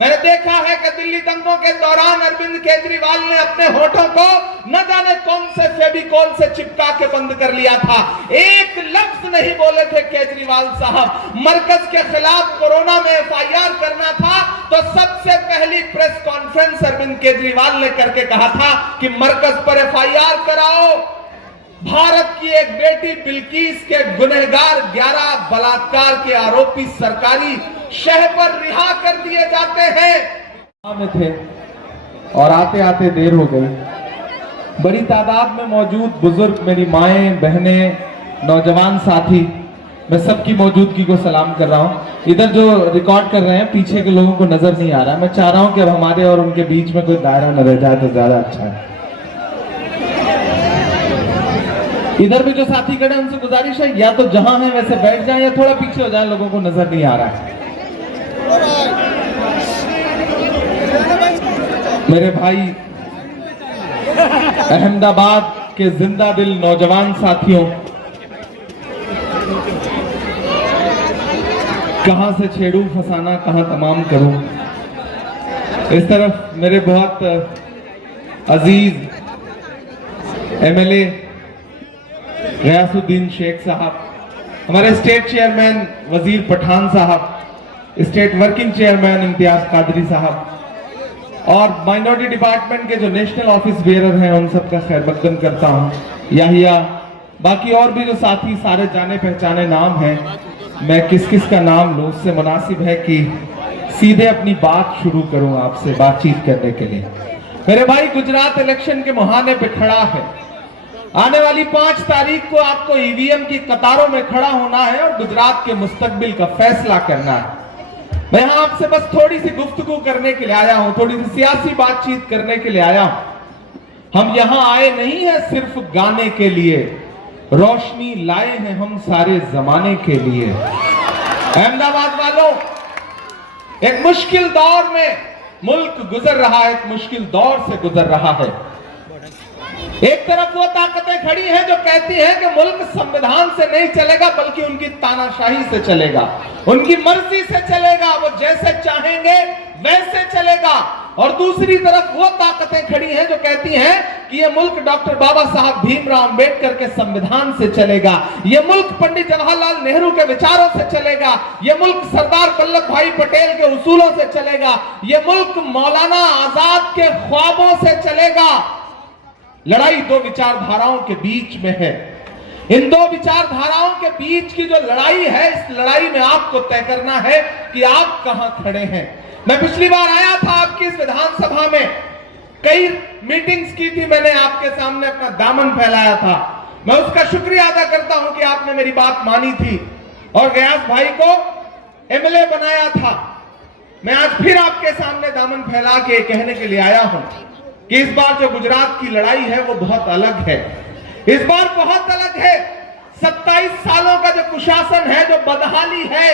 मैंने देखा है कि दिल्ली दंगों के दौरान अरविंद केजरीवाल ने अपने होठों को न जाने कौन से फेविकोल से चिपका के बंद कर लिया था। एक लफ्ज नहीं बोले थे केजरीवाल साहब। मरकज के खिलाफ कोरोना में एफआईआर करना था तो सबसे पहली प्रेस कॉन्फ्रेंस अरविंद केजरीवाल ने करके कहा था कि मरकज पर एफआईआर कराओ। भारत की एक बेटी बिल्किस के गुनहगार 11 बलात्कार के आरोपी सरकारी शह पर रिहा कर दिए जाते हैं। में थे और आते आते देर हो गई। बड़ी तादाद में मौजूद बुजुर्ग, मेरी माएं, बहनें, नौजवान साथी, मैं सबकी मौजूदगी को सलाम कर रहा हूं। इधर जो रिकॉर्ड कर रहे हैं पीछे के लोगों को नजर नहीं आ रहा। मैं चाह रहा हूं कि अब हमारे और उनके बीच में कोई दायरा न रह जाए तो ज्यादा अच्छा है। इधर भी जो साथी खड़े हैं उनसे गुजारिश है या तो जहां है वैसे बैठ जाएं या थोड़ा पीछे हो जाए, लोगों को नजर नहीं आ रहा है। मेरे भाई अहमदाबाद के जिंदा दिल नौजवान साथियों, कहां से छेड़ू फसाना कहां तमाम करूं। इस तरफ मेरे बहुत अजीज एमएलए गयासुद्दीन शेख साहब, हमारे स्टेट चेयरमैन वजीर पठान साहब, state working chairman Imtiaz Qadri साहब और माइनॉरिटी डिपार्टमेंट के जो नेशनल ऑफिस बेयरर हैं उन सबका खैर मकदम करता हूं। याहिया, बाकी और भी जो साथी सारे जाने पहचाने नाम हैं, मैं किस किस का नाम लूं, उससे मुनासिब है कि सीधे अपनी बात शुरू करूं आपसे बातचीत करने के लिए। मेरे भाई, गुजरात इलेक्शन के मुहाने पे खड़ा है। आने वाली 5 तारीख को आपको ईवीएम की कतारों में खड़ा होना है और गुजरात के मुस्तकबिल का फैसला करना है। मैं यहां आपसे बस थोड़ी सी गुफ्तगू करने के लिए आया हूं, थोड़ी सी सियासी बातचीत करने के लिए आया हूं। हम यहां आए नहीं हैं सिर्फ गाने के लिए, रोशनी लाए हैं हम सारे जमाने के लिए। अहमदाबाद वालों, एक मुश्किल दौर में मुल्क गुजर रहा है, एक मुश्किल दौर से गुजर रहा है। एक तरफ वो ताकतें खड़ी हैं जो कहती हैं कि मुल्क संविधान से नहीं चलेगा बल्कि उनकी तानाशाही से चलेगा, उनकी मर्जी से चलेगा, वो जैसे चाहेंगे वैसे चलेगा। और दूसरी तरफ वो ताकतें खड़ी हैं जो कहती हैं कि ये मुल्क डॉक्टर बाबा साहब भीमराव अंबेडकर के संविधान से चलेगा, ये मुल्क पंडित जवाहरलाल नेहरू के विचारों से चलेगा, ये मुल्क सरदार वल्लभ भाई पटेल के उसूलों से चलेगा, ये मुल्क मौलाना आजाद के ख्वाबों से चलेगा। लड़ाई दो विचारधाराओं के बीच में है। इन दो विचारधाराओं के बीच की जो लड़ाई है, इस लड़ाई में आपको तय करना है कि आप कहां खड़े हैं। मैं पिछली बार आया था आपकी इस विधानसभा में, कई मीटिंग्स की थी, मैंने आपके सामने अपना दामन फैलाया था। मैं उसका शुक्रिया अदा करता हूं कि आपने मेरी बात मानी थी और गयास भाई को एमएलए बनाया था। मैं आज फिर आपके सामने दामन फैला के कहने के लिए आया हूं कि इस बार जो गुजरात की लड़ाई है वो बहुत अलग है। इस बार बहुत अलग है। 27 सालों का जो कुशासन है, जो बदहाली है,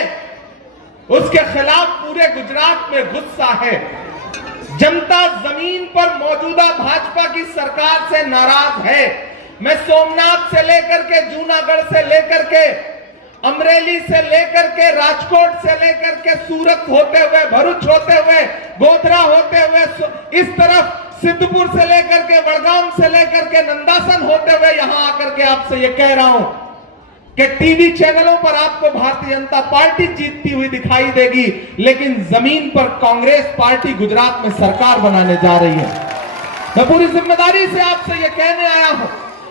उसके खिलाफ पूरे गुजरात में गुस्सा है। जनता जमीन पर मौजूदा भाजपा की सरकार से नाराज है। मैं सोमनाथ से लेकर के, जूनागढ़ से लेकर के, अमरेली से लेकर के, राजकोट से लेकर के, सूरत होते हुए, भरूच होते हुए, गोधरा होते हुए, इस तरफ सिद्धपुर से लेकर के, वडगाम से लेकर के, नंदासन होते हुए यहां आकर के आपसे यह कह रहा हूं कि टीवी चैनलों पर आपको भारतीय जनता पार्टी जीतती हुई दिखाई देगी, लेकिन जमीन पर कांग्रेस पार्टी गुजरात में सरकार बनाने जा रही है। मैं पूरी जिम्मेदारी से आपसे यह कहने आया हूं।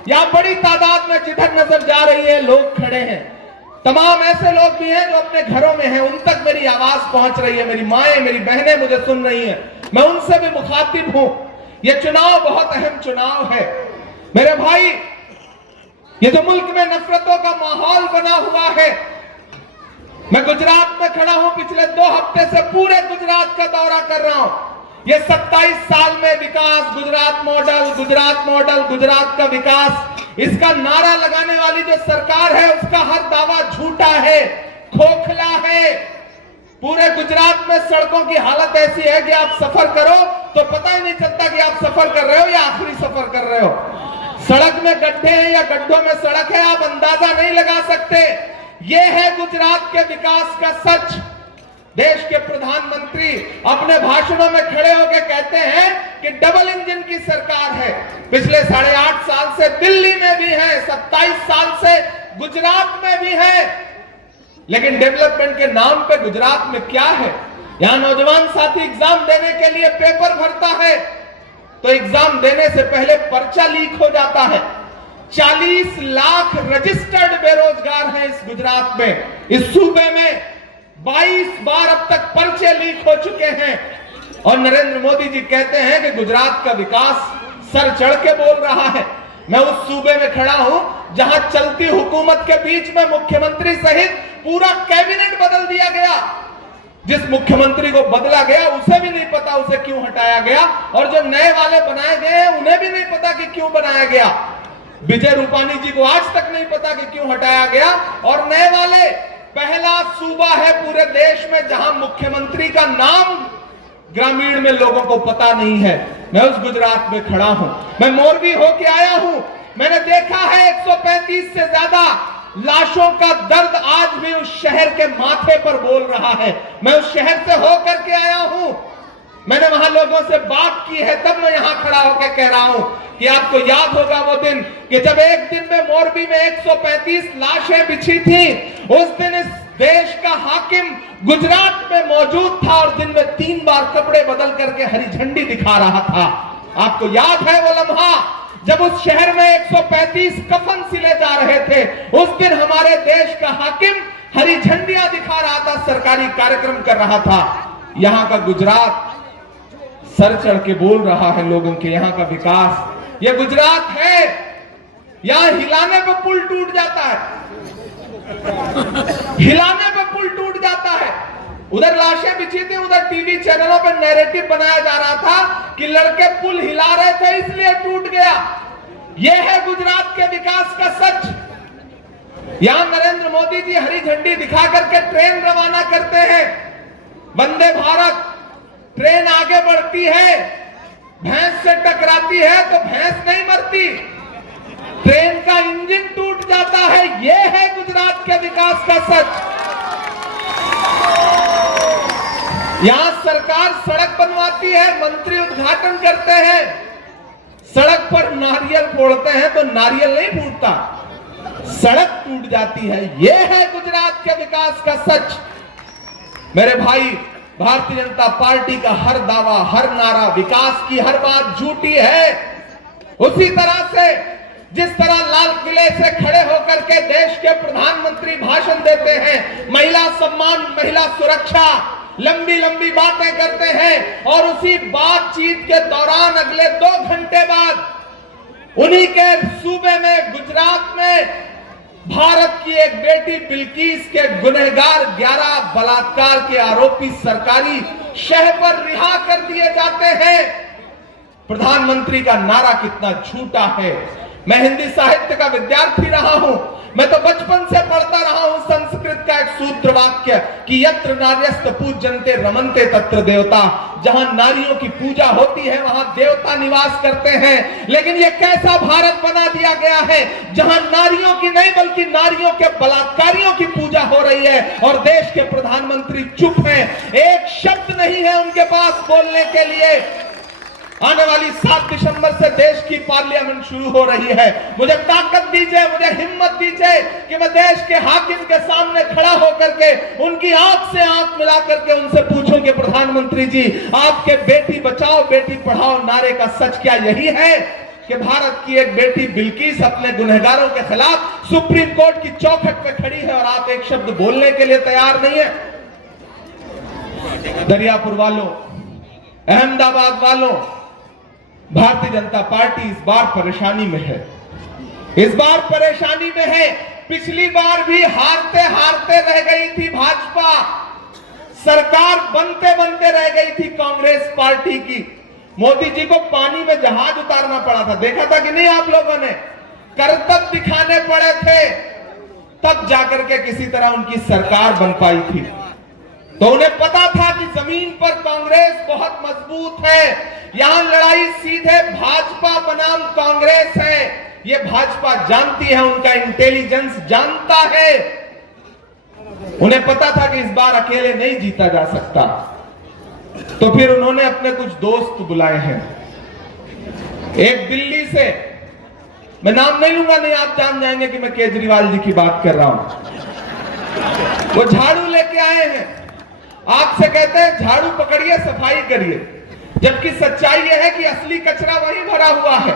यहां बड़ी तादाद में जिधर नजर जा रही है लोग खड़े हैं। तमाम ऐसे लोग भी हैं जो अपने घरों में हैं, उन तक मेरी आवाज पहुंच रही है। मेरी माएं, मेरी बहनें मुझे सुन रही हैं, मैं उनसे भी मुखातिब हूं। यह चुनाव बहुत अहम चुनाव है मेरे भाई। ये जो मुल्क में नफरतों का माहौल बना हुआ है, मैं गुजरात में खड़ा हूं, पिछले 2 हफ्ते से पूरे गुजरात का दौरा कर रहा हूं। ये 27 साल में विकास, गुजरात मॉडल, गुजरात मॉडल, गुजरात का विकास, इसका नारा लगाने वाली जो सरकार है उसका हर दावा झूठा है, खोखला है। पूरे गुजरात में सड़कों की हालत ऐसी है कि आप सफर करो तो पता ही नहीं चलता कि आप सफर कर रहे हो या आखिरी सफर कर रहे हो। सड़क में गड्ढे हैं या गड्ढों में सड़क है, आप अंदाजा नहीं लगा सकते। यह है गुजरात के विकास का सच। देश के प्रधानमंत्री अपने भाषणों में खड़े होकर कहते हैं कि डबल इंजन की सरकार है। पिछले 8.5 साल से दिल्ली में भी है, 27 साल से गुजरात में भी है, लेकिन डेवलपमेंट के नाम पे गुजरात में क्या है? यहां नौजवान साथी एग्जाम देने के लिए पेपर भरता है तो एग्जाम देने से पहले पर्चा लीक हो जाता है। 40 लाख रजिस्टर्ड बेरोजगार हैं इस गुजरात में। इस सूबे में 22 बार अब तक पर्चे लीक हो चुके हैं और नरेंद्र मोदी जी कहते हैं कि गुजरात का विकास सर चढ़ के बोल रहा है। मैं उस सूबे में खड़ा हूं जहां चलती हुकूमत के बीच में मुख्यमंत्री सहित पूरा कैबिनेट बदल दिया गया। जिस मुख्यमंत्री को बदला गया उसे भी नहीं पता उसे क्यों हटाया गया, और जो नए वाले बनाए गए हैं उन्हें भी नहीं पता कि क्यों बनाया गया। विजय रूपानी जी को आज तक नहीं पता कि क्यों हटाया गया, और नए वाले पहला सूबा है पूरे देश में जहां मुख्यमंत्री का नाम ग्रामीण में लोगों को पता नहीं है। मैं उस गुजरात में खड़ा हूं, मैं मोरबी होके आया हूं, मैंने देखा है 135 से ज्यादा लाशों का दर्द आज भी उस शहर के माथे पर बोल रहा है। मैं उस शहर से होकर के आया हूं, मैंने वहां लोगों से बात की है, तब मैं यहां खड़ा होकर कह रहा हूं कि आपको याद होगा वो दिन कि जब एक दिन में मोरबी में 135 लाशें बिछी थी। उस दिन इस देश का हाकिम गुजरात में मौजूद था और दिन में 3 बार कपड़े बदल करके हरी झंडी दिखा रहा था। आपको याद है वो लम्हा जब उस शहर में 135 कफन सिले जा रहे थे? उस दिन हमारे देश का हाकिम हरी झंडियां दिखा रहा था, सरकारी कार्यक्रम कर रहा था। यहां का गुजरात सर चढ़ के बोल रहा है लोगों के, यहां का विकास। यह गुजरात है, यहां हिलाने पे पुल टूट जाता है, हिलाने पे पुल टूट जाता है। उधर लाशें बिछी थी, उधर टीवी चैनलों पर नैरेटिव बनाया जा रहा था कि लड़के पुल हिला रहे थे इसलिए टूट गया। यह है गुजरात के विकास का सच। यहां नरेंद्र मोदी जी हरी झंडी दिखा करके ट्रेन रवाना करते हैं, वंदे भारत ट्रेन आगे बढ़ती है, भैंस से टकराती है तो भैंस नहीं मरती, ट्रेन का इंजन टूट जाता है। यह है गुजरात के विकास का सच। यहां सरकार सड़क बनवाती है, मंत्री उद्घाटन करते हैं, सड़क पर नारियल फोड़ते हैं तो नारियल नहीं फूटता, सड़क टूट जाती है। यह है गुजरात के विकास का सच। मेरे भाई, भारतीय जनता पार्टी का हर दावा, हर नारा, विकास की हर बात झूठी है। उसी तरह से जिस तरह लाल किले से खड़े होकर के देश के प्रधानमंत्री भाषण देते हैं, महिला सम्मान, महिला सुरक्षा, लंबी लंबी बातें करते हैं, और उसी बातचीत के दौरान अगले 2 घंटे बाद उन्हीं के सूबे में गुजरात में भारत की एक बेटी बिल्किस के गुनहगार 11 बलात्कार के आरोपी सरकारी शह पर रिहा कर दिए जाते हैं। प्रधानमंत्री का नारा कितना झूठा है। मैं हिंदी साहित्य का विद्यार्थी रहा हूं, मैं तो बचपन से पढ़ता रहा हूं संस्कृत का एक सूत्र वाक्य कि यत्र नार्यस्त पूज्यन्ते रमन्ते तत्र देवता। जहां नारियों की पूजा होती है वहां देवता निवास करते हैं। लेकिन यह कैसा भारत बना दिया गया है जहां नारियों की नहीं बल्कि नारियों के बलात्कारियों की पूजा हो रही है, और देश के प्रधानमंत्री चुप हैं, एक शब्द नहीं है उनके पास बोलने के लिए। आने वाली 7 दिसंबर से देश की पार्लियामेंट शुरू हो रही है। मुझे ताकत दीजिए, मुझे हिम्मत दीजिए कि मैं देश के हाकिम के सामने खड़ा होकर के उनकी आंख से आंख मिला करके उनसे पूछूं कि प्रधानमंत्री जी, आपके बेटी बचाओ बेटी पढ़ाओ नारे का सच क्या यही है कि भारत की एक बेटी बिल्किस अपने गुनहगारों के खिलाफ सुप्रीम कोर्ट की चौखट पे खड़ी है और आप एक शब्द बोलने के लिए तैयार नहीं है? दरियापुर वालों, अहमदाबाद वालों, भारतीय जनता पार्टी इस बार परेशानी में है, इस बार परेशानी में है। पिछली बार भी हारते हारते रह गई थी भाजपा, सरकार बनते बनते रह गई थी कांग्रेस पार्टी की। मोदी जी को पानी में जहाज उतारना पड़ा था, देखा था कि नहीं आप लोगों ने? करतब दिखाने पड़े थे, तब जाकर के किसी तरह उनकी सरकार बन पाई थी। तो उन्हें पता था कि जमीन पर कांग्रेस बहुत मजबूत है, यहां लड़ाई सीधे भाजपा बनाम कांग्रेस है। ये भाजपा जानती है, उनका इंटेलिजेंस जानता है। उन्हें पता था कि इस बार अकेले नहीं जीता जा सकता, तो फिर उन्होंने अपने कुछ दोस्त बुलाए हैं। एक दिल्ली से, मैं नाम नहीं लूंगा, नहीं आप जान जाएंगे कि मैं केजरीवाल जी की बात कर रहा हूं। वो झाड़ू लेके आए हैं, आपसे कहते हैं झाड़ू पकड़िए, सफाई करिए, जबकि सच्चाई यह है कि असली कचरा वहीं भरा हुआ है।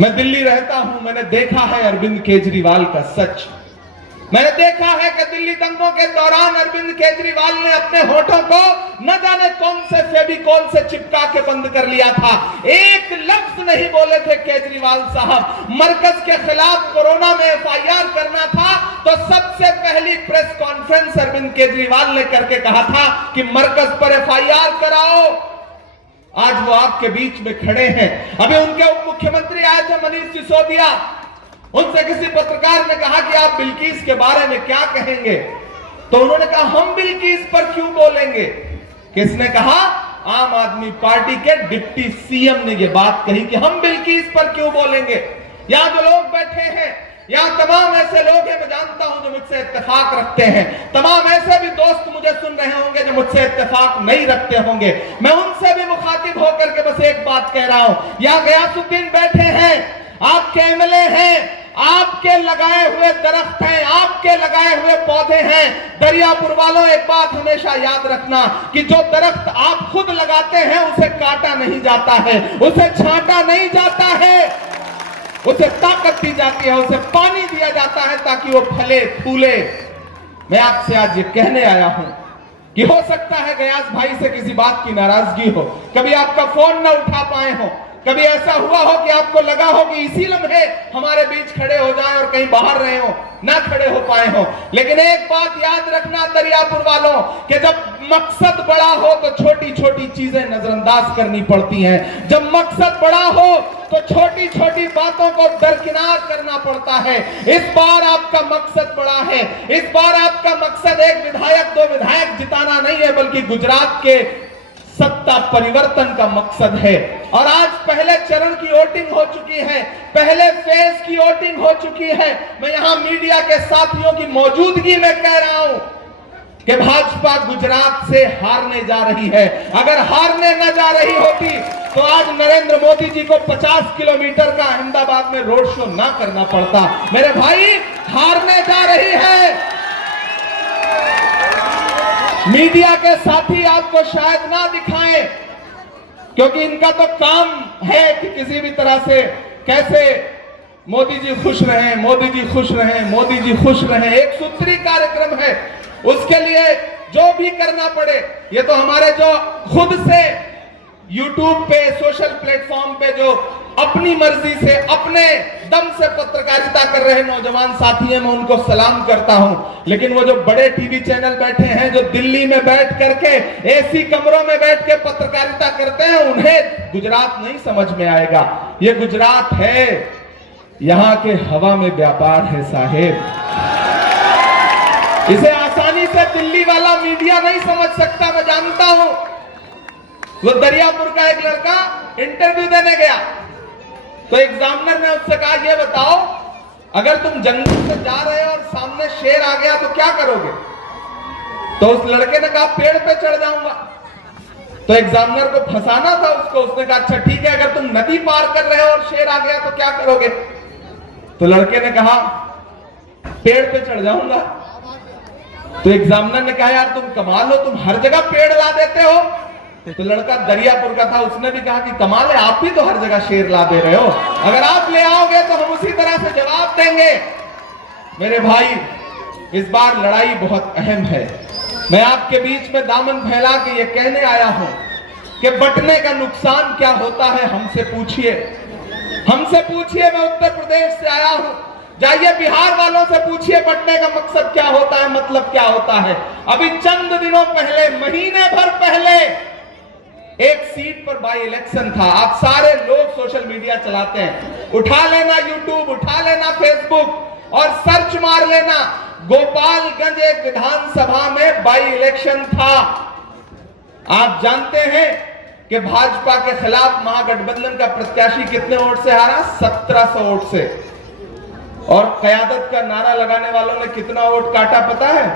मैं दिल्ली रहता हूं, मैंने देखा है अरविंद केजरीवाल का सच। मैंने देखा है कि दिल्ली दंगों के दौरान अरविंद केजरीवाल ने अपने होठों को न जाने कौन से फेविकॉल से चिपका के बंद कर लिया था। एक लफ्ज नहीं बोले थे केजरीवाल साहब। मरकज के खिलाफ कोरोना में एफआईआर करना था तो सबसे पहली प्रेस कॉन्फ्रेंस अरविंद केजरीवाल ने करके कहा था कि मरकज पर एफआईआर कराओ। आज वो आपके बीच में खड़े हैं। अभी उनके उप मुख्यमंत्री आए थे मनीष सिसोदिया, उनसे किसी पत्रकार ने कहा कि आप बिल्किस के बारे में क्या कहेंगे, तो उन्होंने कहा हम बिल्किस पर क्यों बोलेंगे। किसने कहा? आम आदमी पार्टी के डिप्टी सीएम ने यह बात कही कि हम बिल्किस पर क्यों बोलेंगे। यहां जो लोग बैठे हैं, यहां तमाम ऐसे लोग हैं, मैं जानता हूं, जो मुझसे इत्तेफाक रखते हैं। तमाम ऐसे भी दोस्त मुझे सुन रहे होंगे जो मुझसे इत्तेफाक नहीं रखते होंगे। मैं उनसे भी मुखातिब होकर के बस एक बात कह रहा हूं। यहां गयासुद्दीन बैठे हैं, आपके एमएलए हैं, आपके लगाए हुए दरख्त हैं, आपके लगाए हुए पौधे हैं। दरियापुर वालों, एक बात हमेशा याद रखना कि जो दरख्त आप खुद लगाते हैं उसे काटा नहीं जाता है, उसे छांटा नहीं जाता है, उसे ताकत दी जाती है, उसे पानी दिया जाता है ताकि वो फले फूले। मैं आपसे आज ये कहने आया हूं कि हो सकता है गयास भाई से किसी बात की नाराजगी हो, कभी आपका फोन ना उठा पाए हो, कभी ऐसा हुआ हो कि आपको लगा हो कि इसी लम्हे हमारे बीच खड़े हो जाएं और कहीं बाहर रहे हो, ना खड़े हो पाए हो। लेकिन एक बात याद रखना दरियापुर वालों कि जब मकसद बड़ा हो तो छोटी छोटी चीजें नजरअंदाज करनी पड़ती हैं। जब मकसद बड़ा हो तो छोटी छोटी बातों को दरकिनार करना पड़ता है। इस बार आपका मकसद बड़ा है। इस बार आपका मकसद एक विधायक, दो विधायक जिताना नहीं है, बल्कि गुजरात के सत्ता परिवर्तन का मकसद है। और आज पहले चरण की वोटिंग हो चुकी है, पहले फेज की वोटिंग हो चुकी है। मैं यहां मीडिया के साथियों की मौजूदगी में कह रहा हूं कि भाजपा गुजरात से हारने जा रही है। अगर हारने न जा रही होती तो आज नरेंद्र मोदी जी को 50 किलोमीटर का अहमदाबाद में रोड शो ना करना पड़ता। मेरे भाई, हारने जा रही है। मीडिया के साथी आपको शायद ना दिखाएं, क्योंकि इनका तो काम है कि किसी भी तरह से कैसे मोदी जी खुश रहें, मोदी जी खुश रहें, मोदी जी खुश रहें। एक सूत्री कार्यक्रम है, उसके लिए जो भी करना पड़े। ये तो हमारे जो खुद से यूट्यूब पे, सोशल प्लेटफॉर्म पे जो अपनी मर्जी से, अपने दम से पत्रकारिता कर रहे नौजवान साथी हैं, मैं उनको सलाम करता हूं। लेकिन वो जो बड़े टीवी चैनल बैठे हैं, जो दिल्ली में बैठ करके एसी कमरों में बैठ के पत्रकारिता करते हैं, उन्हें गुजरात नहीं समझ में आएगा। ये गुजरात है, यहां के हवा में व्यापार है साहेब। इसे आसानी से दिल्ली वाला मीडिया नहीं समझ सकता, मैं जानता हूं। वो दरियापुर का एक लड़का इंटरव्यू देने गया तो एग्जामिनर ने उससे कहा, ये बताओ अगर तुम जंगल से जा रहे हो और सामने शेर आ गया तो क्या करोगे? तो उस लड़के ने कहा, पेड़ पे चढ़ जाऊंगा। तो एग्जामिनर को फंसाना था उसको, उसने कहा, अच्छा ठीक है, अगर तुम नदी पार कर रहे हो और शेर आ गया तो क्या करोगे? तो लड़के ने कहा, पेड़ पे चढ़ जाऊंगा। तो एग्जामिनर ने कहा, यार तुम कमाल हो, तुम हर जगह पेड़ ला देते हो। तो लड़का दरियापुर का था, उसने भी कहा कि कमाल है, आप भी तो हर जगह शेर ला दे रहे हो, अगर आप ले आओगे तो हम उसी तरह से जवाब देंगे। मेरे भाई, इस बार लड़ाई बहुत अहम है। मैं आपके बीच में दामन फैला के ये कहने आया हूं कि बंटने का नुकसान क्या होता है, हमसे पूछिए, हमसे पूछिए। मैं उत्तर प्रदेश से आया हूं, जाइए बिहार वालों से पूछिए बंटने का मकसद क्या होता है, मतलब क्या होता है। अभी चंद दिनों पहले, महीने भर पहले एक सीट पर बाई इलेक्शन था। आप सारे लोग सोशल मीडिया चलाते हैं, उठा लेना यूट्यूब, उठा लेना फेसबुक और सर्च मार लेना, गोपालगंज एक विधानसभा में बाई इलेक्शन था। आप जानते हैं कि भाजपा के खिलाफ महागठबंधन का प्रत्याशी कितने वोट से हारा? 1700 वोट से। और कयादत का नारा लगाने वालों ने कितना वोट काटा पता है?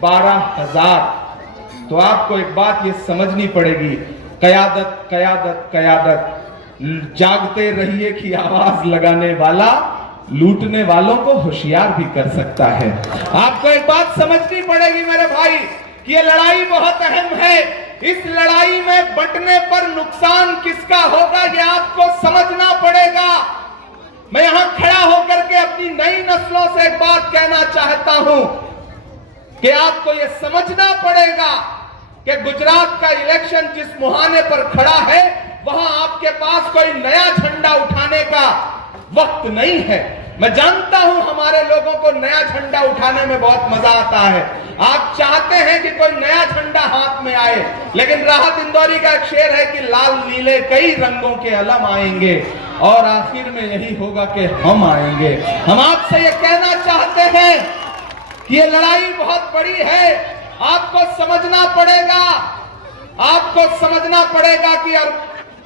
12,000। तो आपको एक बात ये समझनी पड़ेगी, कयादत कयादत कयादत, जागते रहिए कि आवाज लगाने वाला लूटने वालों को होशियार भी कर सकता है। आपको एक बात समझनी पड़ेगी मेरे भाई कि ये लड़ाई बहुत अहम है। इस लड़ाई में बंटने पर नुकसान किसका होगा ये आपको समझना पड़ेगा। मैं यहां खड़ा होकर के अपनी नई नस्लों से एक बात कहना चाहता हूं कि आपको यह समझना पड़ेगा कि गुजरात का इलेक्शन जिस मुहाने पर खड़ा है वहां आपके पास कोई नया झंडा उठाने का वक्त नहीं है। मैं जानता हूं हमारे लोगों को नया झंडा उठाने में बहुत मजा आता है। आप चाहते हैं कि कोई नया झंडा हाथ में आए, लेकिन राहत इंदौरी का एक शेर है कि लाल नीले कई रंगों के अलम आएंगे और आखिर में यही होगा कि हम आएंगे। हम आपसे ये कहना चाहते हैं कि ये लड़ाई बहुत बड़ी है। आपको समझना पड़ेगा, आपको समझना पड़ेगा कि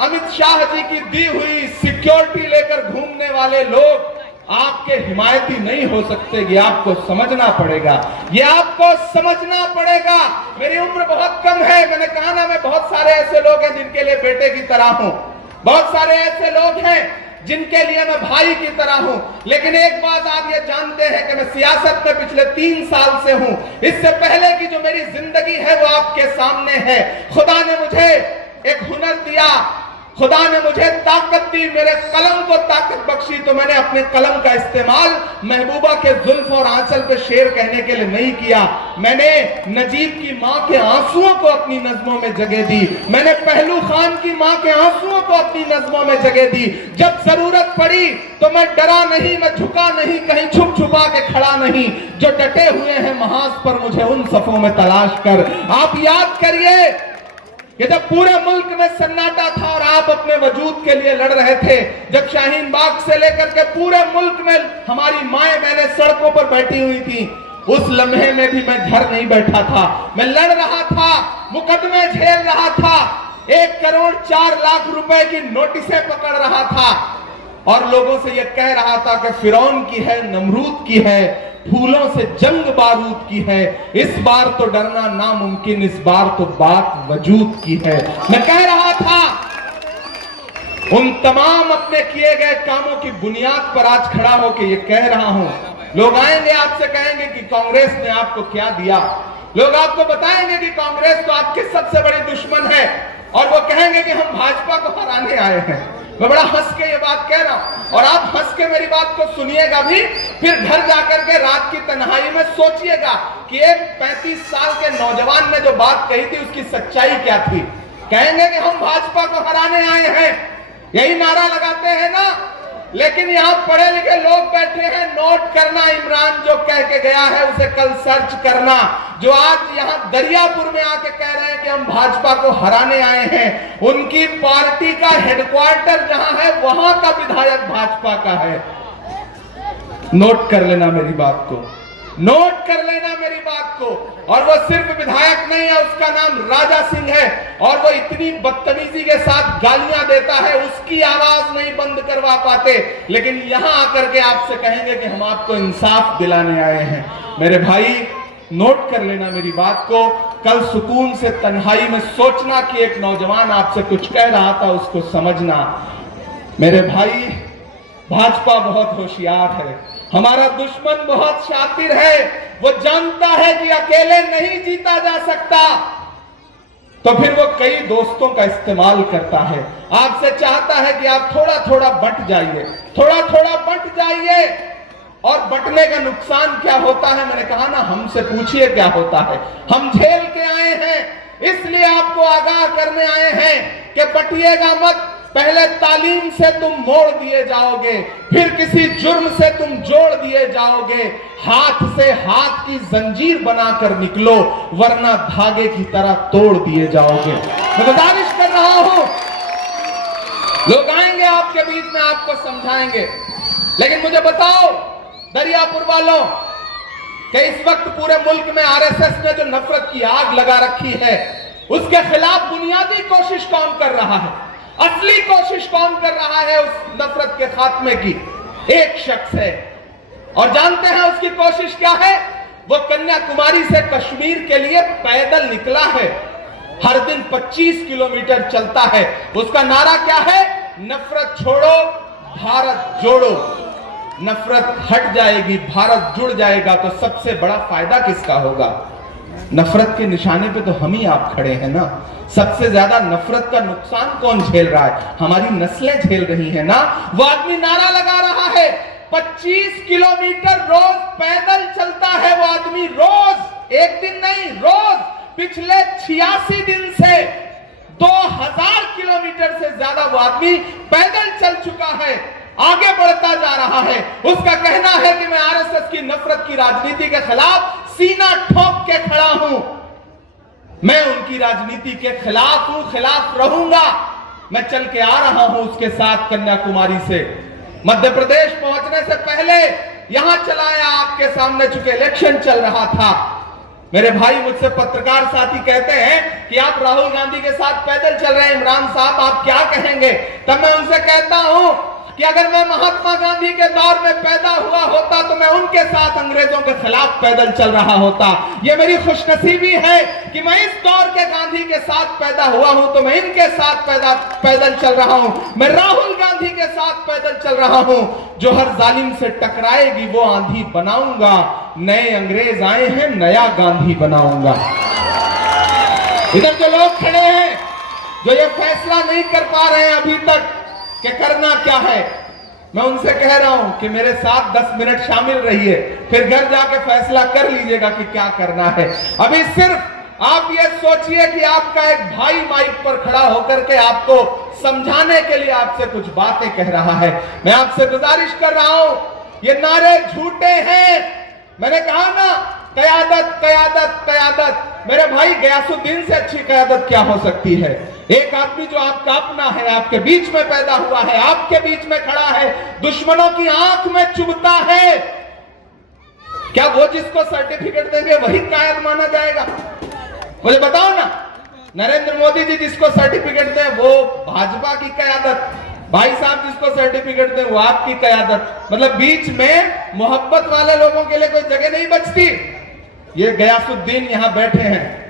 अमित शाह जी की दी हुई सिक्योरिटी लेकर घूमने वाले लोग आपके हिमायती नहीं हो सकते। ये आपको समझना पड़ेगा, ये आपको समझना पड़ेगा। मेरी उम्र बहुत कम है, मैंने कहा ना, मैं बहुत सारे ऐसे लोग हैं जिनके लिए बेटे की तरह हूं, बहुत सारे ऐसे लोग हैं जिनके लिए मैं भाई की तरह हूं। लेकिन एक बात आप ये जानते हैं कि मैं सियासत में पिछले 3 साल से हूं। इससे पहले की जो मेरी जिंदगी है वो आपके सामने है। खुदा ने मुझे एक हुनर दिया, खुदा ने मुझे ताकत दी, मेरे कलम को ताकत बख्शी, तो मैंने अपने कलम का इस्तेमाल महबूबा के जुल्फ और आंचल पे शेर कहने के लिए नहीं किया। मैंने नजीब की मां के आंसुओं को अपनी नज़्मों में जगह दी, मैंने पहलू खान की मां के आंसुओं को अपनी नज़्मों में जगह दी। जब जरूरत पड़ी तो मैं डरा नहीं, मैं झुका नहीं, कहीं छुप छुपा के खड़ा नहीं। जो डटे हुए हैं महाज पर मुझे उन सफों में तलाश कर। आप याद करिए कि जब पूरे मुल्क में सन्नाटा था और आप अपने वजूद के लिए लड़ रहे थे, जब शाहीन बाग से लेकर के पूरे मुल्क में हमारी माएं बहनें सड़कों पर बैठी हुई थी, उस लम्हे में भी मैं घर नहीं बैठा था। मैं लड़ रहा था, मुकदमे झेल रहा था, 1 करोड़ 4 लाख रुपए की नोटिसें पकड़ रहा था और लोगों से यह कह रहा था कि फिरौन की है, नमरूद की है, फूलों से जंग बारूद की है, इस बार तो डरना नामुमकिन, इस बार तो बात वजूद की है। मैं कह रहा था, उन तमाम अपने किए गए कामों की बुनियाद पर आज खड़ा होकर ये कह रहा हूं। लोग आएंगे आपसे कहेंगे कि कांग्रेस ने आपको क्या दिया, लोग आपको बताएंगे कि कांग्रेस तो आपके सबसे बड़ी दुश्मन है और वो कहेंगे कि हम भाजपा को हराने आए हैं। मैं बड़ा हंस के ये बात कह रहा हूं और आप हंस के मेरी बात को सुनिएगा भी, फिर घर जाकर के रात की तन्हाई में सोचिएगा कि एक 35 साल के नौजवान ने जो बात कही थी उसकी सच्चाई क्या थी। कहेंगे कि हम भाजपा को हराने आए हैं, यही नारा लगाते हैं ना, लेकिन यहाँ पढ़े लिखे लोग बैठे हैं। नोट करना, इमरान जो कह के गया है उसे कल सर्च करना। जो आज यहाँ दरियापुर में आके कह रहे हैं कि हम भाजपा को हराने आए हैं, उनकी पार्टी का हेडक्वार्टर जहां है वहां का विधायक भाजपा का है। नोट कर लेना मेरी बात को, नोट कर लेना मेरी बात को। और वो सिर्फ विधायक नहीं है, उसका नाम राजा सिंह है और वो इतनी बदतमीजी के साथ गालियां देता है, उसकी आवाज नहीं बंद करवा पाते, लेकिन यहां आकर के आपसे कहेंगे कि हम आपको इंसाफ दिलाने आए हैं। मेरे भाई, नोट कर लेना मेरी बात को। कल सुकून से तन्हाई में सोचना कि एक नौजवान आपसे कुछ कह रहा था, उसको समझना। मेरे भाई, भाजपा बहुत होशियार है, हमारा दुश्मन बहुत शातिर है। वो जानता है कि अकेले नहीं जीता जा सकता, तो फिर वो कई दोस्तों का इस्तेमाल करता है। आपसे चाहता है कि आप थोड़ा थोड़ा बंट जाइए, थोड़ा थोड़ा बंट जाइए। और बंटने का नुकसान क्या होता है, मैंने कहा ना, हमसे पूछिए क्या होता है। हम झेल के आए हैं, इसलिए आपको आगाह करने आए हैं कि बंटिएगा मत। पहले तालीम से तुम मोड़ दिए जाओगे, फिर किसी जुर्म से तुम जोड़ दिए जाओगे। हाथ से हाथ की जंजीर बनाकर निकलो, वरना धागे की तरह तोड़ दिए जाओगे। मैं गुजारिश कर रहा हूं, लोग आएंगे आपके बीच में, आपको समझाएंगे, लेकिन मुझे बताओ दरियापुर वालों कि इस वक्त पूरे मुल्क में आरएसएस ने जो नफरत की आग लगा रखी है, उसके खिलाफ बुनियादी कोशिश कौन कर रहा है? असली कोशिश कौन कर रहा है उस नफरत के खात्मे की? एक शख्स है, और जानते हैं उसकी कोशिश क्या है? वो कन्याकुमारी से कश्मीर के लिए पैदल निकला है, हर दिन 25 किलोमीटर चलता है। उसका नारा क्या है? नफरत छोड़ो, भारत जोड़ो। नफरत हट जाएगी, भारत जुड़ जाएगा तो सबसे बड़ा फायदा किसका होगा? नफरत के निशाने पे तो हम ही आप खड़े हैं ना। सबसे ज्यादा नफरत का नुकसान कौन झेल रहा है? हमारी नस्लें झेल रही हैं ना। वो आदमी नारा लगा रहा है, 25 किलोमीटर रोज पैदल चलता है वो आदमी, रोज, एक दिन नहीं, रोज पिछले 86 दिन से 2000 किलोमीटर से ज्यादा वो आदमी पैदल चल चुका है, आगे बढ़ता जा रहा है। उसका कहना है कि मैं आरएसएस की नफरत की राजनीति के खिलाफ सीना ठोक के खड़ा हूं, मैं उनकी राजनीति के खिलाफ हूं, खिलाफ रहूंगा। मैं चल के आ रहा हूं उसके साथ कन्याकुमारी से। मध्य प्रदेश पहुंचने से पहले यहां चलाया, आपके सामने चूंकि इलेक्शन चल रहा था। मेरे भाई मुझसे पत्रकार साथी कहते हैं कि आप राहुल गांधी के साथ पैदल चल रहे हैं, इमरान साहब आप क्या कहेंगे? तब मैं उनसे कहता हूं कि अगर मैं महात्मा गांधी के दौर में पैदा हुआ होता तो मैं उनके साथ अंग्रेजों के खिलाफ पैदल चल रहा होता। ये मेरी खुशनसीबी है कि मैं इस दौर के गांधी के साथ पैदा हुआ हूं, तो मैं इनके साथ पैदल चल रहा हूं। मैं राहुल गांधी के साथ पैदल चल रहा हूं। जो हर जालिम से टकराएगी वो आंधी बनाऊंगा। नए अंग्रेज आए हैं, नया गांधी बनाऊंगा। इधर जो लोग खड़े हैं, जो ये फैसला नहीं कर पा रहे हैं अभी तक कि करना क्या है, मैं उनसे कह रहा हूं कि मेरे साथ 10 मिनट शामिल रहिए, फिर घर जाके फैसला कर लीजिएगा कि क्या करना है। अभी सिर्फ आप ये सोचिए कि आपका एक भाई माइक पर खड़ा होकर के आपको समझाने के लिए आपसे कुछ बातें कह रहा है। मैं आपसे गुजारिश कर रहा हूं, ये नारे झूठे हैं। मैंने कहा ना, कयादत कयादत कयादत। मेरे भाई, गयासुद्दीन से अच्छी कयादत क्या हो सकती है? एक आदमी जो आपका अपना है, आपके बीच में पैदा हुआ है, आपके बीच में खड़ा है, दुश्मनों की आंख में चुभता है। क्या वो जिसको सर्टिफिकेट देंगे वही कायद माना जाएगा? मुझे बताओ ना। नरेंद्र मोदी जी जिसको सर्टिफिकेट दें वो भाजपा की कयादत, भाई साहब जिसको सर्टिफिकेट दें वो आपकी कयादत। मतलब बीच में मोहब्बत वाले लोगों के लिए कोई जगह नहीं बचती। ये गयासुद्दीन यहां बैठे हैं।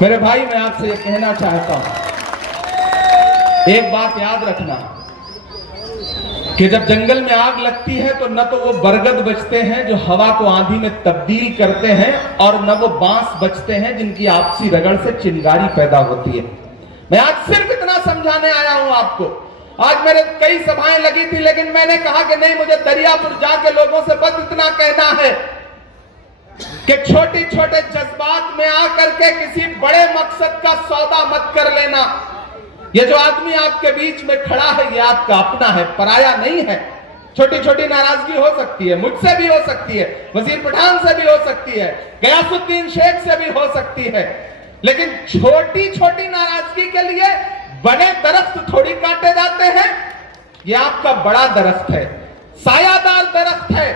मेरे भाई, मैं आपसे ये कहना चाहता हूं, एक बात याद रखना कि जब जंगल में आग लगती है तो न तो वो बरगद बचते हैं जो हवा को आंधी में तब्दील करते हैं, और न वो बांस बचते हैं जिनकी आपसी रगड़ से चिंगारी पैदा होती है। मैं आज सिर्फ इतना समझाने आया हूं आपको। आज मेरे कई सभाएं लगी थी, लेकिन मैंने कहा कि नहीं, मुझे दरियापुर जाके लोगों से बस इतना कहना है कि छोटे छोटे जज्बात में आकर के किसी बड़े मकसद का सौदा मत कर लेना। ये जो आदमी आपके बीच में खड़ा है, ये आपका अपना है, पराया नहीं है। छोटी छोटी नाराजगी हो सकती है, मुझसे भी हो सकती है, वजीर पठान से भी हो सकती है, गयासुद्दीन शेख से भी हो सकती है, लेकिन छोटी छोटी नाराजगी के लिए बड़े दरख्त थोड़ी काटे जाते हैं। ये आपका बड़ा दरख्त है, सायादार दरख्त है।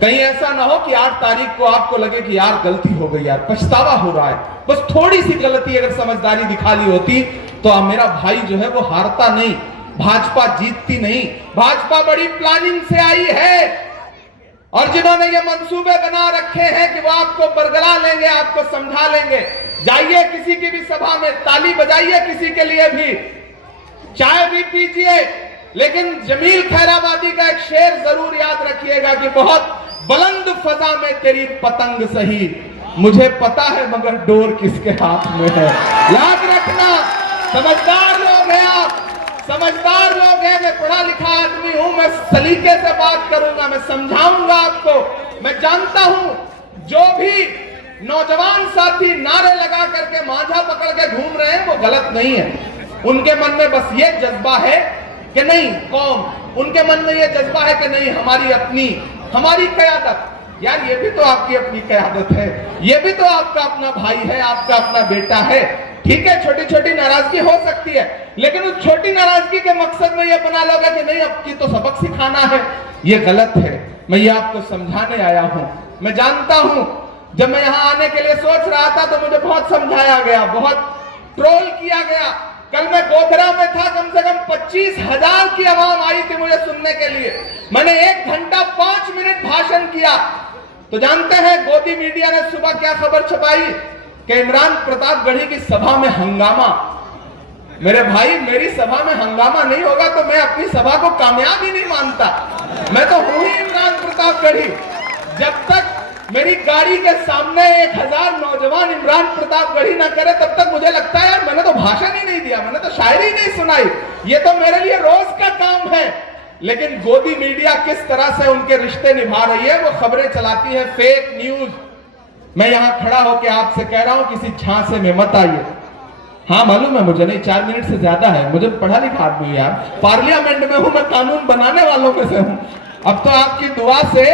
कहीं ऐसा ना हो कि 8 तारीख को आपको लगे कि यार गलती हो गई, यार पछतावा हो रहा है। बस थोड़ी सी गलती अगर समझदारी दिखा ली होती तो मेरा भाई जो है वो हारता नहीं, भाजपा जीतती नहीं। भाजपा बड़ी प्लानिंग से आई है, और जिन्होंने ये मंसूबे बना रखे हैं कि वो आपको बरगला लेंगे, आपको समझा लेंगे। जाइए किसी की भी सभा में, ताली बजाइए किसी के लिए भी, चाय भी पीजिए, लेकिन जमील खैराबादी का एक शेर जरूर याद रखिएगा कि बहुत बुलंद फजा में तेरी पतंग सही, मुझे पता है मगर डोर किसके हाथ में है। याद रखना, समझदार लोग हैं आप, समझदार लोग हैं। मैं पढ़ा लिखा आदमी हूं, मैं सलीके से बात करूंगा, मैं समझाऊंगा आपको। मैं जानता हूं जो भी नौजवान साथी नारे लगा करके मांझा पकड़ के घूम रहे हैं वो गलत नहीं है। उनके मन में बस ये जज्बा है कि नहीं कौम, उनके मन में ये जज्बा है कि नहीं हमारी अपनी, हमारी कयादत। यार ये भी तो आपकी अपनी कयादत है, ये भी तो आपका अपना भाई है, आपका अपना बेटा है। ठीक है, छोटी छोटी नाराजगी हो सकती है, लेकिन उस छोटी नाराजगी के मकसद में ये बना लोगे कि नहीं अब की तो सबक सिखाना है, ये गलत है। मैं ये आपको समझाने आया हूं। मैं जानता हूं जब मैं यहां आने के लिए सोच रहा था तो मुझे बहुत समझाया गया, बहुत ट्रोल किया गया। कल मैं गोधरा में था, कम से कम 25,000 की आवाम आई थी मुझे सुनने के लिए। मैंने 1 घंटा 5 मिनट भाषण किया। तो जानते हैं गोदी मीडिया ने सुबह क्या खबर छपाई कि इमरान प्रतापगढ़ी की सभा में हंगामा। मेरे भाई, मेरी सभा में हंगामा नहीं होगा तो मैं अपनी सभा को कामयाब ही नहीं मानता। मैं तो हूं ही इमरान प्रतापगढ़ी। जब तक मेरी गाड़ी के सामने 1000 नौजवान इमरान प्रतापगढ़ी ना करे तब तक मुझे लगता है यार मैंने तो भाषण ही नहीं दिया, मैंने तो शायरी नहीं सुनाई। ये तो मेरे लिए रोज का काम है। लेकिन गोदी मीडिया किस तरह से उनके रिश्ते निभा रही है, वो खबरें चलाती है, फेक न्यूज। मैं यहां खड़ा होकर आपसे कह रहा हूं किसी झांसे में मत आइए। हाँ मालूम है मुझे, नहीं 4 मिनट से ज्यादा है, मुझे पढ़ा लिखा आदमी यार, पार्लियामेंट में हूं मैं, कानून बनाने वालों में से हूं। अब तो आपकी दुआ से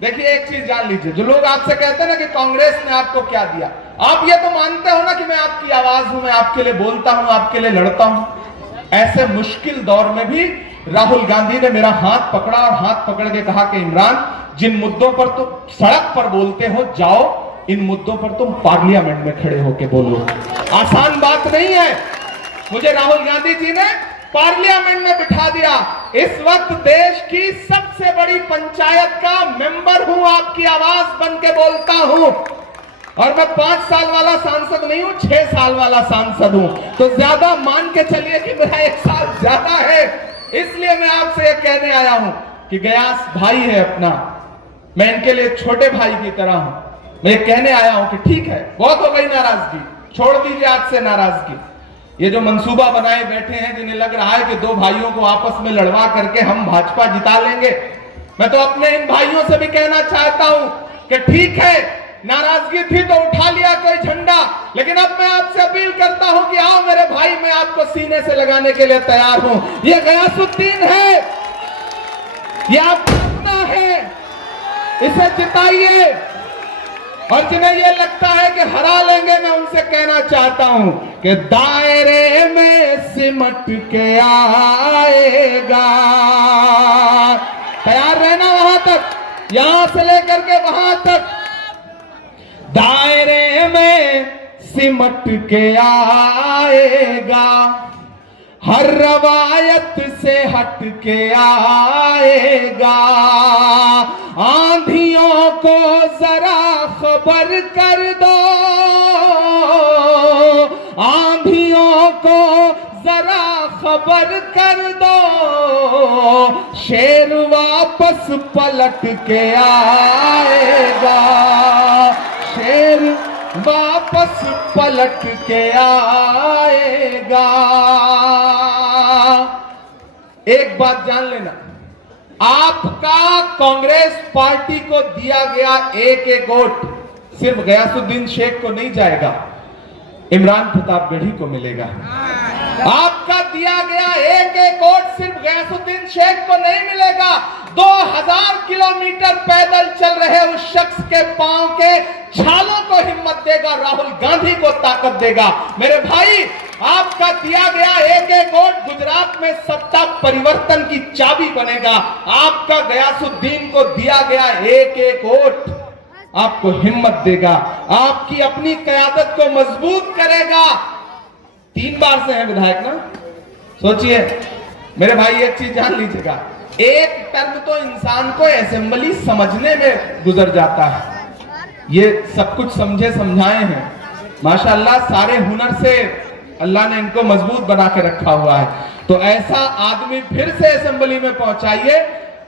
देखिए एक चीज जान लीजिए, जो लोग आपसे कहते हैं ना कि कांग्रेस ने आपको क्या दिया, आप ये तो मानते हो ना कि मैं आपकी आवाज हूं, मैं आपके लिए बोलता हूं, आपके लिए लड़ता हूं। ऐसे मुश्किल दौर में भी राहुल गांधी ने मेरा हाथ पकड़ा और हाथ पकड़ के कहा कि इमरान, जिन मुद्दों पर तुम सड़क पर बोलते हो जाओ, इन मुद्दों पर तुम पार्लियामेंट में खड़े होकर बोलो। आसान बात नहीं है। मुझे राहुल गांधी जी ने पार्लियामेंट में बिठा दिया। इस वक्त देश की सबसे बड़ी पंचायत का मेंबर हूं, आपकी आवाज बन के बोलता हूं। और मैं 5 साल वाला सांसद नहीं हूं, 6 साल वाला सांसद हूं। तो ज्यादा मान के चलिए कि मेरा 1 साल ज्यादा है। इसलिए मैं आपसे यह कहने आया हूं कि गयास भाई है अपना, मैं इनके लिए छोटे भाई की तरह हूं। मैं कहने आया हूं कि ठीक है, बहुत हो गई नाराजगी, छोड़ दीजिए आज से नाराजगी। ये जो मंसूबा बनाए बैठे हैं, जिन्हें लग रहा है कि 2 भाइयों को आपस में लड़वा करके हम भाजपा जिता लेंगे, मैं तो अपने इन भाइयों से भी कहना चाहता हूं कि ठीक है, नाराजगी थी तो उठा लिया कोई झंडा, लेकिन अब मैं आपसे अपील करता हूं कि आओ मेरे भाई, मैं आपको सीने से लगाने के लिए तैयार हूं। ये गयासुद्दीन है, ये आपका अपना है, इसे जिताइए। और जिन्हें ये लगता है कि हरा लेंगे, मैं उनसे कहना चाहता हूं कि दायरे में सिमट के आएगा। तैयार रहना वहां तक, यहां से लेकर के वहां तक। दायरे में सिमट के आएगा, हर रवायत से हट के आएगा। आंधियों को जरा खबर कर दो, आंधियों को जरा खबर कर दो, शेर वापस पलट के आएगा, शेर वापस पलट के आएगा। एक बात जान लेना, आपका कांग्रेस पार्टी को दिया गया एक वोट सिर्फ गयासुद्दीन शेख को नहीं जाएगा, इमरान प्रतापगढ़ी को मिलेगा। आपका दिया गया एक वोट सिर्फ गयासुद्दीन शेख को नहीं मिलेगा, 2000 किलोमीटर पैदल चल रहे उस शख्स के पांव के छालों को हिम्मत देगा, राहुल गांधी को ताकत देगा। मेरे भाई, आपका दिया गया एक वोट गुजरात में सत्ता परिवर्तन की चाबी बनेगा। आपका गयासुद्दीन को दिया गया एक वोट आपको हिम्मत देगा, आपकी अपनी क़यादत को मजबूत करेगा। 3 बार से हैं विधायक ना, सोचिए मेरे भाई, एक चीज जान लीजिएगा, एक टर्म तो इंसान को असेंबली समझने में गुजर जाता है। ये सब कुछ समझे समझाए हैं, माशाअल्लाह, सारे हुनर से अल्लाह ने इनको मजबूत बना के रखा हुआ है। तो ऐसा आदमी फिर से असेंबली में पहुंचाइए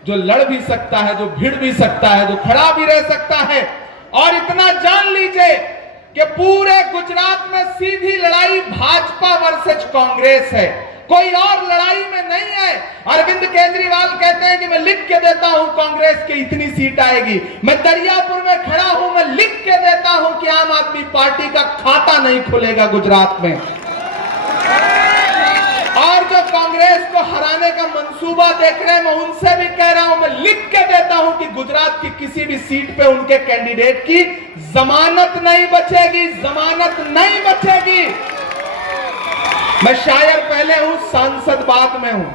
जो लड़ भी सकता है, जो भिड़ भी सकता है, जो खड़ा भी रह सकता है। और इतना जान लीजिए कि पूरे गुजरात में सीधी लड़ाई भाजपा वर्सेस कांग्रेस है, कोई और लड़ाई में नहीं है। अरविंद केजरीवाल कहते हैं कि मैं लिख के देता हूं कांग्रेस की इतनी सीट आएगी, मैं दरियापुर में खड़ा हूं, मैं लिख के देता हूं कि आम आदमी पार्टी का खाता नहीं खुलेगा गुजरात में। और जो कांग्रेस को हराने का मंसूबा देख रहे हैं, मैं उनसे भी कह रहा हूं, मैं लिख के देता हूं कि गुजरात की किसी भी सीट पे उनके कैंडिडेट की जमानत नहीं बचेगी, जमानत नहीं बचेगी। मैं शायर पहले हूं, सांसद बाद में हूं।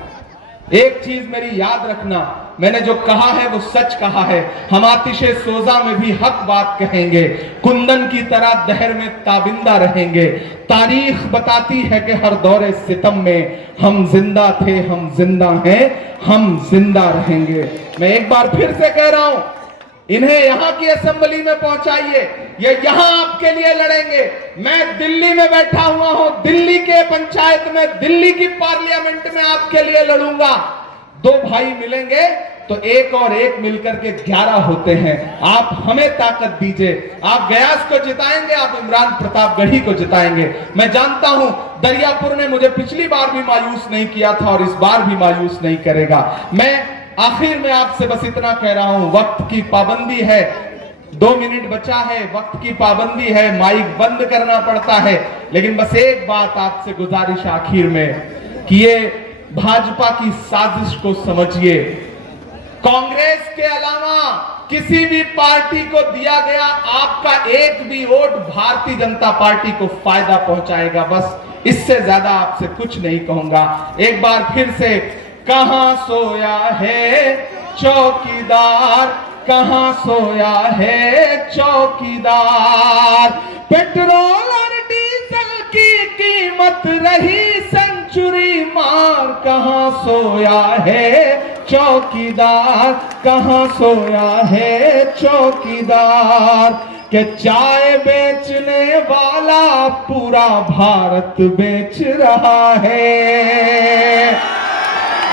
एक चीज मेरी याद रखना, मैंने जो कहा है वो सच कहा है। हम आतिशे सोजा में भी हक बात कहेंगे, कुंदन की तरह दहर में ताबिंदा रहेंगे। तारीख बताती है कि हर दौरे सितम में हम जिंदा थे, हम जिंदा हैं, हम जिंदा रहेंगे। मैं एक बार फिर से कह रहा हूं, इन्हें यहां की असेंबली में पहुंचाइए, ये यहां आपके लिए लड़ेंगे। मैं दिल्ली में बैठा हुआ हूं, दिल्ली के पंचायत में, दिल्ली की पार्लियामेंट में आपके लिए लड़ूंगा। दो भाई मिलेंगे तो एक और एक मिलकर के 11 होते हैं। आप हमें ताकत दीजिए, आप गयास को जिताएंगे, आप इमरान प्रतापगढ़ी को जिताएंगे। मैं जानता हूं दरियापुर ने मुझे पिछली बार भी मायूस नहीं किया था और इस बार भी मायूस नहीं करेगा। मैं आखिर में आपसे बस इतना कह रहा हूं, वक्त की पाबंदी है, 2 मिनट बचा है, वक्त की पाबंदी है, माइक बंद करना पड़ता है। लेकिन बस एक बात आपसे गुजारिश आखिर में कि ये भाजपा की साजिश को समझिए। कांग्रेस के अलावा किसी भी पार्टी को दिया गया आपका एक भी वोट भारतीय जनता पार्टी को फायदा पहुंचाएगा। बस इससे ज्यादा आपसे कुछ नहीं कहूंगा। एक बार फिर से, कहां सोया है चौकीदार, कहां सोया है चौकीदार। पेट्रोल और डीजल की कीमत रही सेंचुरी मार, कहां सोया है चौकीदार, कहां सोया है चौकीदार। के चाय बेचने वाला पूरा भारत बेच रहा है।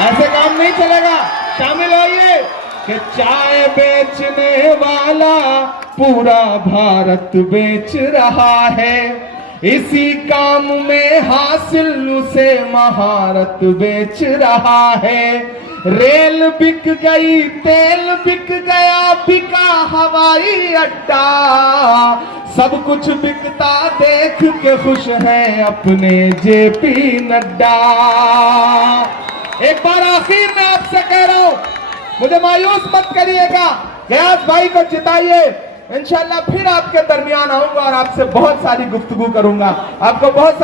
ऐसे काम नहीं चलेगा, शामिल होइए। कि चाय बेचने वाला पूरा भारत बेच रहा है, इसी काम में हासिल उसे महारत बेच रहा है। रेल बिक गई, तेल बिक गया, बिका हवाई अड्डा, सब कुछ बिकता देख के खुश हैं अपने जेपी नड्डा। एक बार आखिर में आपसे कह रहा हूं, मुझे मायूस मत करिएगा, गयास भाई को जिताइए। इंशाल्लाह फिर आपके दरमियान आऊंगा और आपसे बहुत सारी गुफ्तगू करूंगा, आपको बहुत